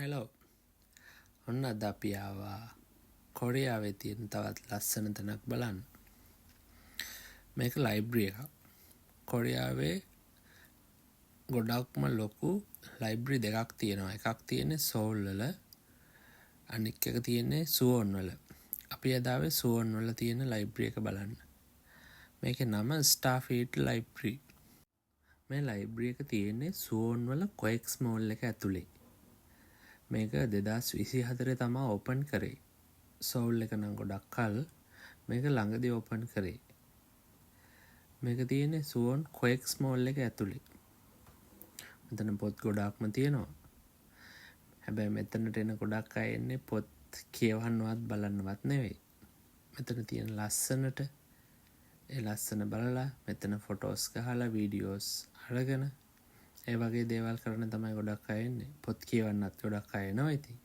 Hello ඔන්න අද අපි ආවා කොරියාවේ තියෙන තවත් ලස්සන තැනක් බලන්න. මේක ලයිබ්‍රරි එකක්. කොරියාවේ ගොඩක්ම ලොකු ලයිබ්‍රරි දෙකක් තියෙනවා. එකක් තියෙන්නේ සෝල් වල, අනික් එක තියෙන්නේ සුවොන් වල. අපි අද ආවේ සුවොන් වල තියෙන ලයිබ්‍රරි එක බලන්න. මේකේ නම ස්ටාර්ෆීල්ඩ් ලයිබ්‍රරි. මේ ලයිබ්‍රරි එක තියෙන්නේ සුවොන් වල කොඑක්ස් මෝල් එක ඇතුලේ. මේක 2024 තමා ඕපන් කරේ. සෝල් එක නම් ගොඩක් කල් මේක ළඟදී ඕපන් කරේ. මේක තියෙන්නේ සුවොන් කොඑක්ස් මෝල් එක ඇතුලේ. මෙතන පොත් ගොඩක්ම තියෙනවා. හැබැයි මෙතනට එන ගොඩක් අය එන්නේ පොත් කියවන්නවත් බලන්නවත් නෙවෙයි. මෙතන තියෙන ලස්සනට ඒ ලස්සන බලලා මෙතන ෆොටෝස් ගහලා වීඩියෝස් අරගෙන ඒ වගේ දේවල් කරන තමයි ගොඩක් අය එන්නේ. පොත් කියවන්නත් ගොඩක් අය එනවා ඉතින්.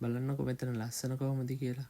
බලන්නකො මෙතන ලස්සන කොහොමද කියලා.